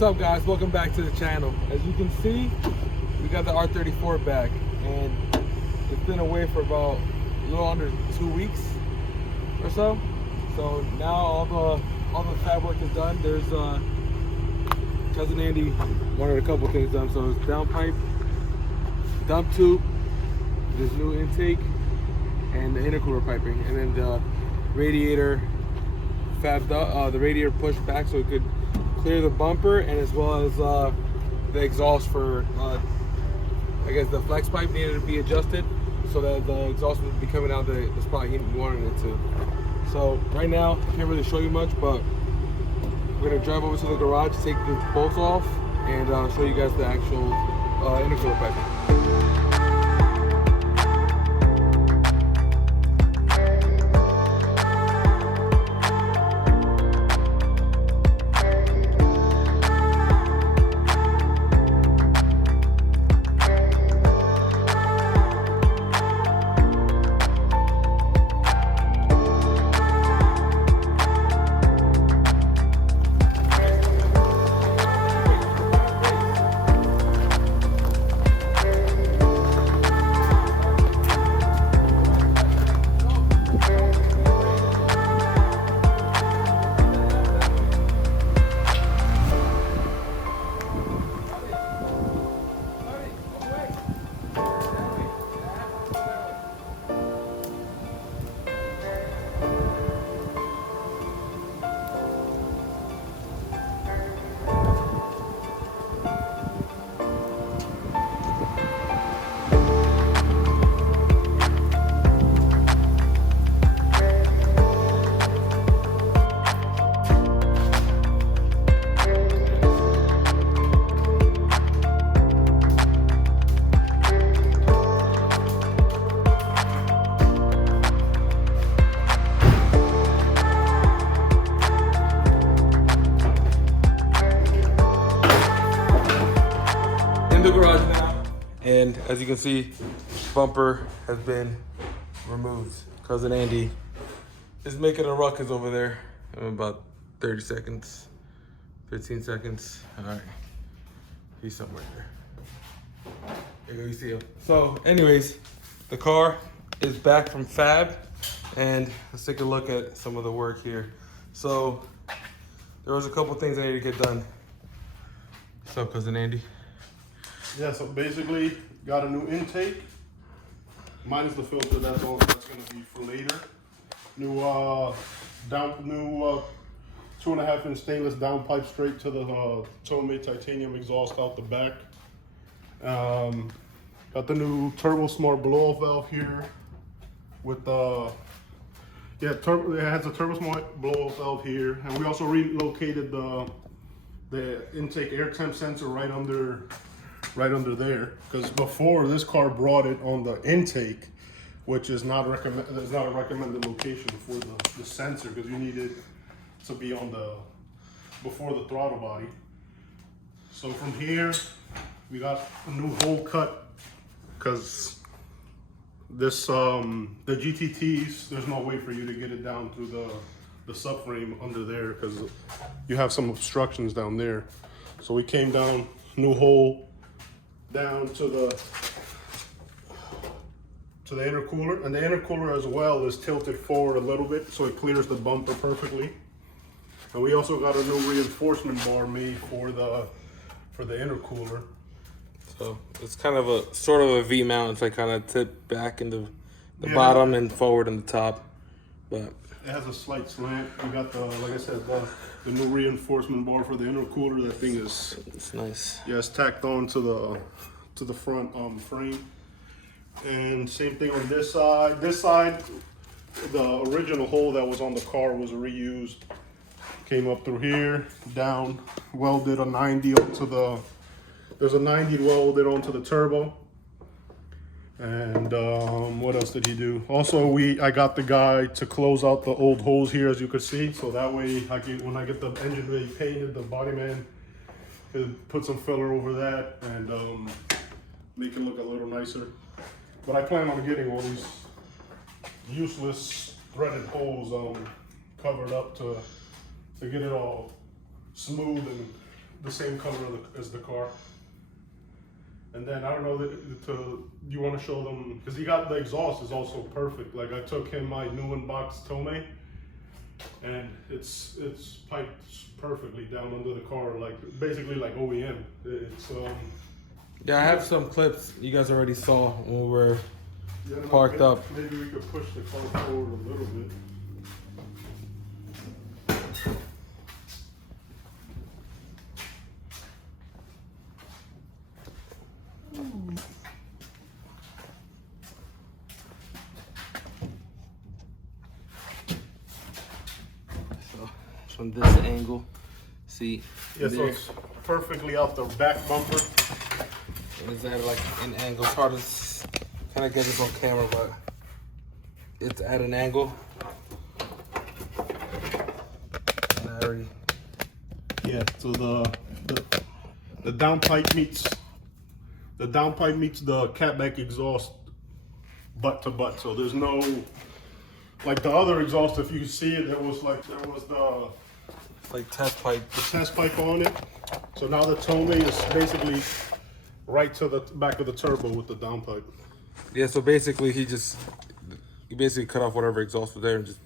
What's up, guys? Welcome back to the channel. As you can see, we got the R34 back, and it's been away for about a little under 2 weeks or so. So now all the fab work is done. There's cousin Andy wanted a couple things done. So it's downpipe, dump tube, this new intake, and the intercooler piping, and then the radiator fabbed up, the radiator pushed back so it could clear the bumper, and as well as the exhaust for I guess the flex pipe needed to be adjusted so that the exhaust would be coming out the spot he wanted it to. So right now I can't really show you much, but we're gonna drive over to the garage, take the bolts off, and show you guys the actual intercooler piping. In the garage now, and as you can see, bumper has been removed. Cousin Andy is making a ruckus over there in about 30 seconds, 15 seconds. All right, he's somewhere there. There you go, you see him. So anyways, the car is back from fab, and let's take a look at some of the work here. So there was a couple things I needed to get done. What's up, Cousin Andy? Yeah, so basically got a new intake. Minus the filter, that's all. That's gonna be for later. New 2.5 inch stainless downpipe straight to the tone-made titanium exhaust out the back. Got the new Turbo Smart blow-off valve here with it has a Turbo Smart blow-off valve here, and we also relocated the intake air temp sensor right under there, because before this car brought it on the intake, which is not a recommended location for the sensor, because you need it to be on before the throttle body. So from here we got a new hole cut, because this the GTTs, there's no way for you to get it down through the subframe under there, because you have some obstructions down there. So we came down, new hole down to the intercooler, and the intercooler as well is tilted forward a little bit so it clears the bumper perfectly. And we also got a new reinforcement bar made for the intercooler. So it's kind of a sort of a V mount. It's like kind of tip back in the bottom and forward in the top, but it has a slight slant. We got like I said, the new reinforcement bar for the intercooler. That thing it's nice. Yeah, it's tacked on to the front frame. And same thing on this side. This side, the original hole that was on the car was reused. Came up through here, down, welded a 90 onto there's a 90 welded onto the turbo. And what else did he do? Also, I got the guy to close out the old holes here, as you can see. So that way, when I get the engine bay painted, the body man could put some filler over that and make it look a little nicer. But I plan on getting all these useless threaded holes covered up to get it all smooth and the same color as the car. And then I don't know, you want to show them, because he got the exhaust is also perfect. Like I took him my new unboxed Tomei, and it's piped perfectly down under the car, like basically like OEM. It's Yeah, I have some clips you guys already saw when we were parked up. Maybe we could push the car forward a little bit. From this angle, see, yeah, so it's perfectly out the back bumper. It's at like an angle. It's hard to kind of get this on camera, but it's at an angle. Yeah, so the downpipe meets the catback exhaust butt to butt. So there's no, like the other exhaust, if you see it, there was the test pipe. The test pipe on it. So now the Tomei is basically right to the back of the turbo with the downpipe. Yeah, so basically he basically cut off whatever exhaust was there and just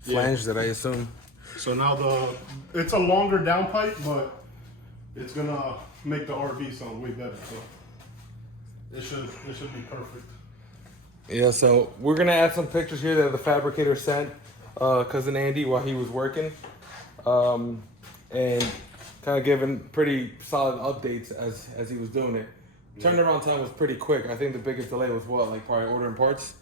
flanged it, I assume. So now it's a longer downpipe, but it's gonna make the RV sound way better. So it should be perfect. Yeah, so we're gonna add some pictures here that the fabricator sent cousin Andy while he was working, and kind of giving pretty solid updates as he was doing it. Turnaround time was pretty quick. I think the biggest delay was what, like probably ordering parts?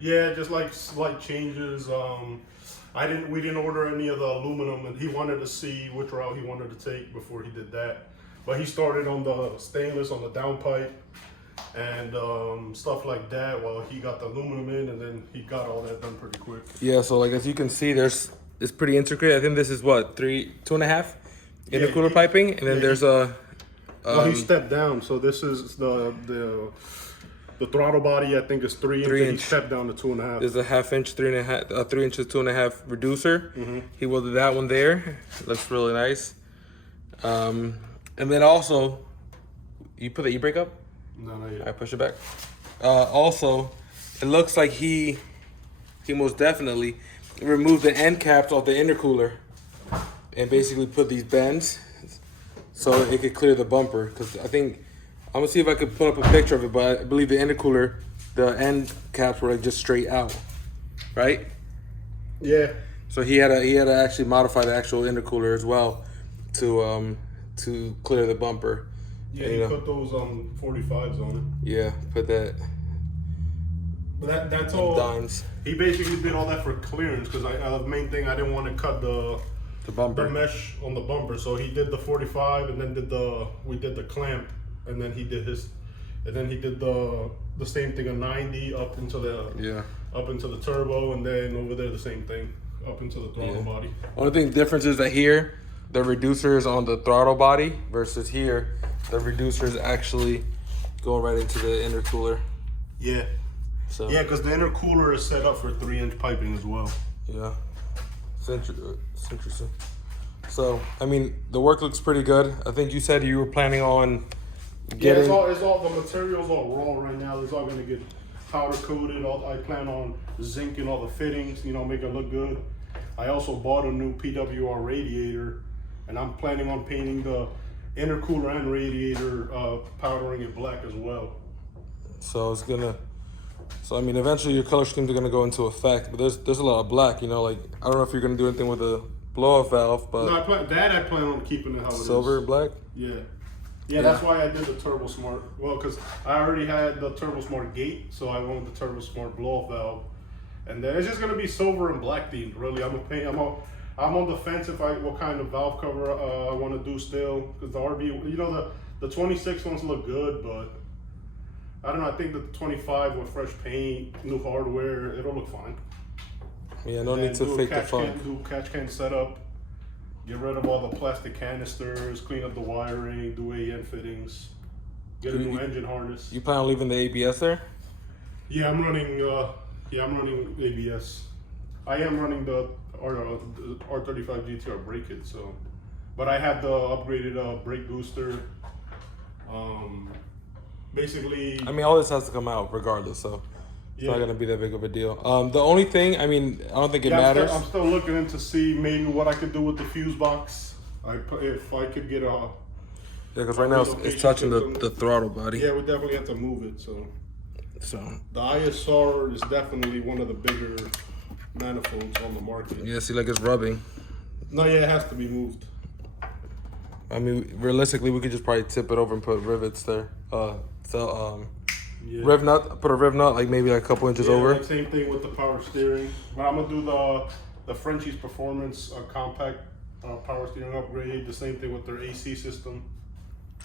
Yeah, just like slight changes. We didn't order any of the aluminum, and he wanted to see which route he wanted to take before he did that. But he started on the stainless on the downpipe and stuff like that while he got the aluminum in, and then he got all that done pretty quick. Yeah, so like as you can see, it's pretty intricate. I think this is what, 2.5 intercooler piping, and then there's a. Well, he stepped down, so this is the throttle body. I think is 3 inch. He stepped down to 2.5. There's a 1/2 inch, 3.5, 3 inches, 2.5 reducer. He welded that one there. Looks really nice. And then also, you put the e-brake up? No, not yet. I push it back. Also, it looks like he most definitely removed the end caps off the intercooler and basically put these bends so it could clear the bumper. Because I think, I'm gonna see if I could put up a picture of it, but I believe the intercooler, the end caps were like just straight out, right? Yeah. So he had to actually modify the actual intercooler as well to clear the bumper. Yeah, he put those 45s on it. Yeah, put that. But that's all. Dimes. He basically did all that for clearance because the main thing, I didn't want to cut the mesh on the bumper. So he did the 45 and then we did the clamp, and then he did the same thing, a 90 up into the turbo, and then over there the same thing up into the throttle body. Only thing difference is that here the reducer is on the throttle body versus here the reducer is actually going right into the intercooler. Yeah. So yeah, because the intercooler is set up for 3-inch piping as well. Yeah, it's interesting. So I mean, the work looks pretty good. I think you said you were planning on getting. Yeah, it's all the material's all raw right now. It's all gonna get powder coated. I plan on zinking all the fittings, make it look good. I also bought a new PWR radiator, and I'm planning on painting the intercooler and radiator, powdering it black as well. So I mean, eventually your color schemes are gonna go into effect, but there's a lot of black, like I don't know if you're gonna do anything with the blow-off valve, but no, I plan on keeping it how it is. Silver and black. Yeah, that's why I did the Turbo Smart. Well, because I already had the Turbo Smart gate, so I wanted the Turbo Smart blow-off valve, and then it's just gonna be silver and black themed. Really, I'm on the fence what kind of valve cover I want to do still, because the RV, the 26 ones look good, but I don't know. I think the 25 with fresh paint, new hardware, it'll look fine. Yeah, no need to fake the funk. Do catch can setup, get rid of all the plastic canisters, clean up the wiring, do AN fittings, get a new engine harness. You plan on leaving the ABS there? Yeah, I'm running ABS. I am running the R35 GTR brake kit, so But I have the upgraded brake booster. Basically, I mean, all this has to come out regardless, so it's not gonna be that big of a deal. The only thing, I mean, I don't think it matters. I'm still looking into see maybe what I could do with the fuse box. If I could get a Yeah, because right now it's touching the throttle body. Yeah, we definitely have to move it. So the ISR is definitely one of the bigger manifolds on the market. Yeah, see, like it's rubbing. No, yeah, it has to be moved. I mean, realistically, we could just probably tip it over and put rivets there. Riv nut, put a riv nut like maybe like a couple inches over. Like same thing with the power steering. But I'm gonna do the Frenchie's Performance compact power steering upgrade. The same thing with their AC system.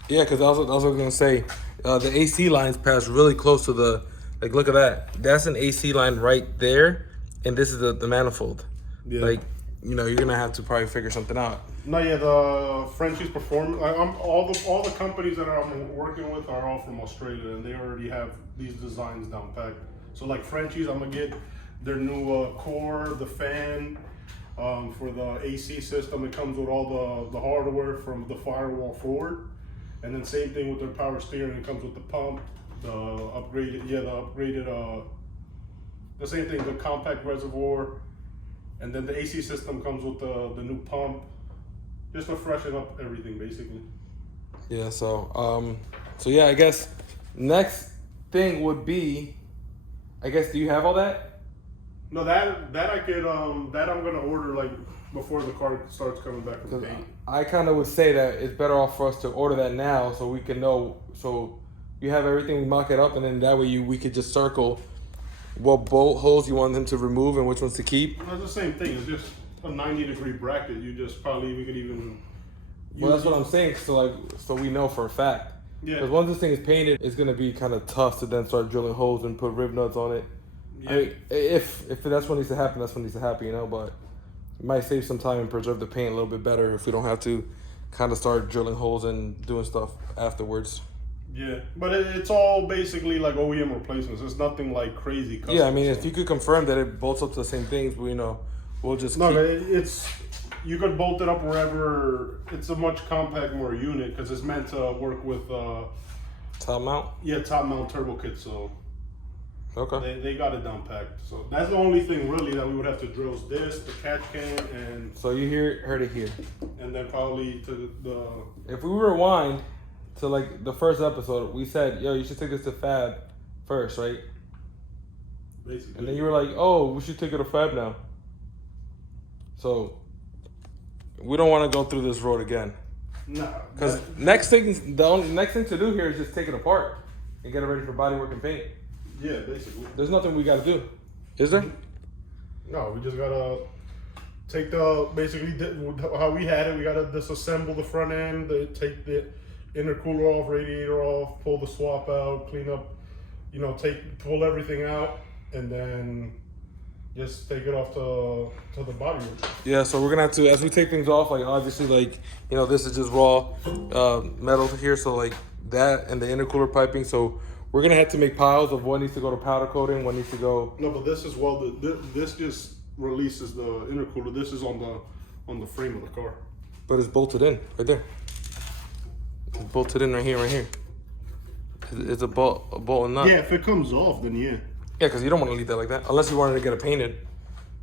Yeah, because I was gonna say, the AC lines pass really close to the, like, look at that. That's an AC line right there, and this is the manifold. Yeah. Like, you know, you're gonna have to probably figure something out. No, yeah, the Frenchie's Performance. All the companies that I'm working with are all from Australia, and they already have these designs down packed. So like Frenchie's, I'm gonna get their new core, the fan. For the AC system, it comes with all the hardware from the firewall forward. And then same thing with their power steering, it comes with the pump, the same thing, the compact reservoir, and then the AC system comes with the new pump, just to freshen up everything basically. Yeah, so yeah, I guess next thing would be, I guess, do you have all that? No, that I could that I'm gonna order like before the car starts coming back from paint. I kind of would say that it's better off for us to order that now, so we can know. So you have everything, we mock it up, and then that way we could just circle what bolt holes you want them to remove and which ones to keep. Well, it's the same thing. It's just a 90-degree bracket. You just we could even. Well, that's what I'm saying. So we know for a fact. Yeah. Because once this thing is painted, it's gonna be kind of tough to then start drilling holes and put rib nuts on it. Yeah. I mean, if that's what needs to happen, that's what needs to happen, you know. But it might save some time and preserve the paint a little bit better if we don't have to kind of start drilling holes and doing stuff afterwards. Yeah, but it's all basically like OEM replacements. It's nothing like crazy custom. Yeah, I mean, if you could confirm that it bolts up to the same things, you know, we'll just it's you could bolt it up wherever. It's a much compact more unit because it's meant to work with top mount. Yeah, top mount turbo kit. So okay, they got it down packed. So that's the only thing really that we would have to drill is this, the catch can, and so you heard it here, and then probably to the. If we rewind to like the first episode, we said, yo, you should take this to Fab first, right? Basically. And then you were like, oh, we should take it to Fab now. So we don't want to go through this road again. Nah. Because the next thing to do here is just take it apart and get it ready for bodywork and paint. Yeah, basically. There's nothing we got to do, is there? No, we just gotta take basically how we had it. We gotta disassemble the front end, take the intercooler off, radiator off, pull the swap out, clean up, pull everything out, and then just take it off to the body. Yeah, so we're gonna have to, as we take things off, like obviously, like, this is just raw metal here, so like that and the intercooler piping. So we're gonna have to make piles of what needs to go to powder coating, what needs to go. No, but this is this just releases the intercooler. This is on the frame of the car. But it's bolted in right there. It's bolted in right here. It's a bolt and nut. Yeah, if it comes off, then yeah. Yeah, because you don't want to leave that like that unless you wanted to get it painted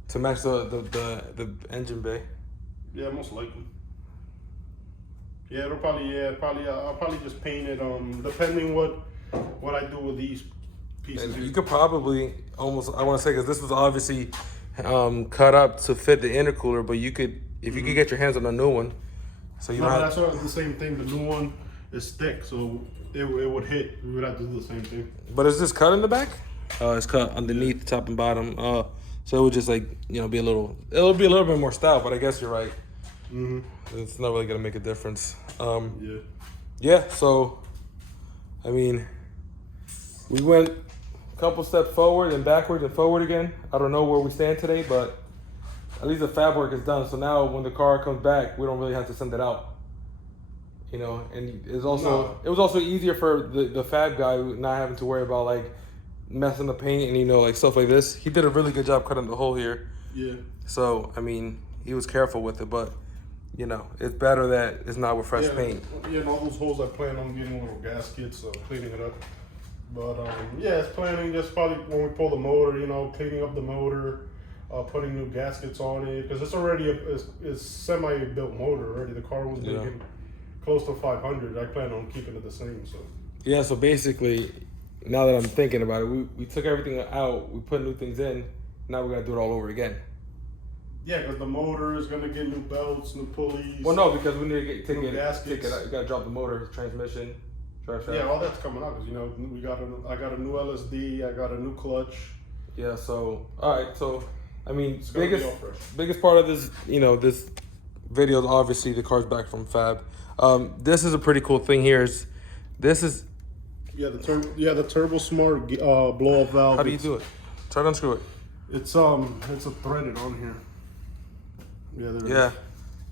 to match the engine bay. Yeah, most likely. Yeah, I'll probably just paint it. Depending what I do with these pieces. And you could probably almost, I want to say, because this was obviously cut up to fit the intercooler, but you could, if you could get your hands on a new one, so you that's the same thing. The new one is thick, so it would hit. We would have to do the same thing. But is this cut in the back? It's cut underneath, top and bottom. So it would just like be a little bit more style. But I guess you're right. Mm-hmm. It's not really gonna make a difference. Yeah. Yeah. So, I mean, we went a couple steps forward and backwards and forward again. I don't know where we stand today, but at least the fab work is done. So now when the car comes back, we don't really have to send it out. And it was also easier for the fab guy not having to worry about like messing the paint and like stuff like this. He did a really good job cutting the hole here. Yeah. So I mean, he was careful with it, but you know, it's better that it's not with fresh paint. Yeah, and all those holes I plan on getting little gaskets, cleaning it up. But yeah, it's planning just probably when we pull the motor, you know, cleaning up the motor, putting new gaskets on it, because it's already it's semi-built motor already. The car was making close to 500. I plan on keeping it the same. So yeah, so basically, now that I'm thinking about it, we took everything out, we put new things in. Now we gotta do it all over again. Yeah, because the motor is gonna get new belts, new pulleys. Well, no, because we need to take it out. You gotta drop the motor, transmission, drive shaft. Yeah, all that's coming out because, you know, I got a new LSD, I got a new clutch. Yeah, so all right, so I mean, It's gonna be all fresh. biggest part of this, you know, this video is obviously the car's back from Fab. This is a pretty cool thing here. This is the Turbo Smart blow off valve. how do you do it? Try to unscrew it. It's a threaded on here. Yeah, there it Yeah, is.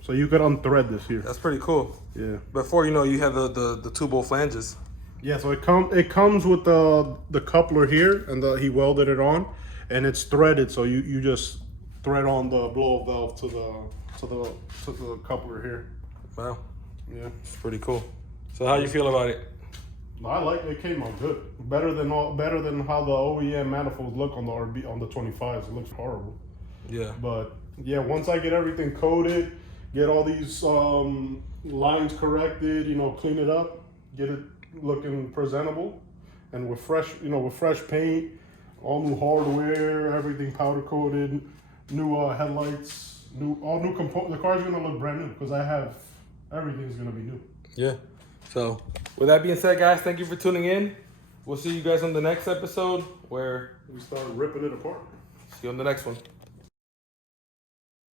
So you could unthread this here. that's pretty cool. Yeah. Before, you know, you have the two bolt flanges. Yeah, so it comes with the coupler here, and he welded it on, and it's threaded. So you just thread on the blow off valve to the coupler here. Wow, Yeah. it's pretty cool. So how you feel about it? I like it. Came out good. Better than how the OEM manifolds look on the RB on the 25s. It looks horrible. Yeah. But yeah, once I get everything coated, get all these lines corrected, you know, clean it up, get it looking presentable, and with fresh paint, all new hardware, everything powder coated, new headlights, all new components. The car's gonna look brand new because everything's gonna be new. Yeah. So with that being said, guys, thank you for tuning in. We'll see you guys on the next episode where We start ripping it apart. see you on the next one.